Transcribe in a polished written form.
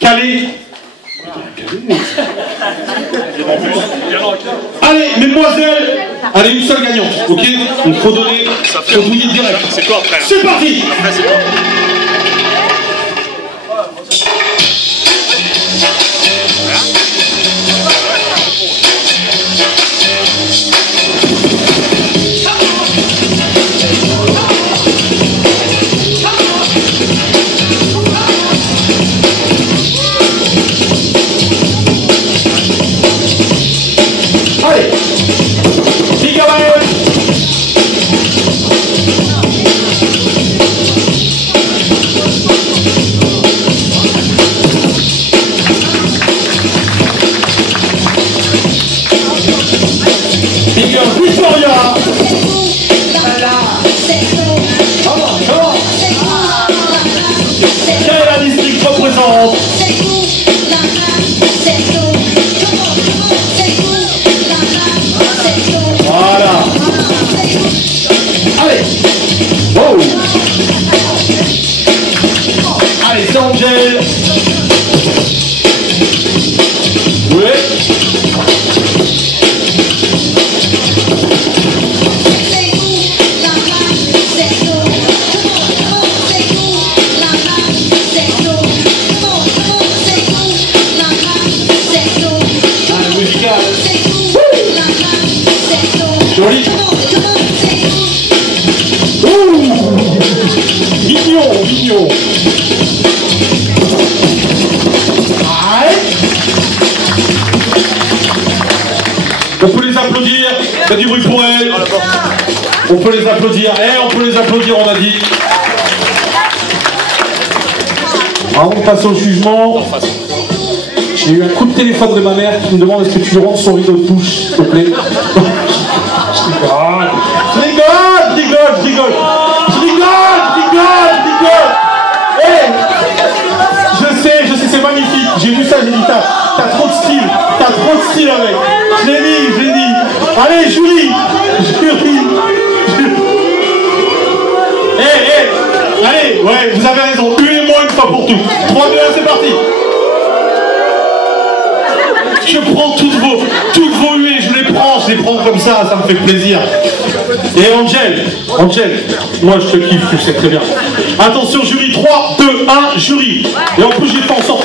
Calé. Allez, mesdemoiselles. Allez, une seule gagnante, ok? Il faut donner, faut bouillir direct. C'est toi après. C'est parti. Après, c'est toi. Allez, Gigabyte. Victoria. Quel district représente? Voilà. Allez. Wow. Allez, c'est Angel. Oui. Joli. Ouh. Mignon, mignon. Ouais. On peut les applaudir. T'as du bruit pour elle. On peut les applaudir. On peut les applaudir, on a dit. Avant de passer au jugement, j'ai eu un coup de téléphone de ma mère qui me demande est-ce que tu lui rends son rideau de touche, s'il te plaît. Je rigole. Hey, je sais, c'est magnifique. J'ai vu ça, j'ai dit t'as trop de style, avec. Je l'ai dit. Allez, Julie. Allez, ouais, vous avez raison. Huez-moi une fois pour toutes. 3, 2, 1, c'est parti. Je prends toutes vos huées, je les prends comme ça me fait plaisir. Et Angel, moi je te kiffe, tu sais très bien. Attention jury, 3, 2, 1, jury. Et en plus j'ai fait en sorte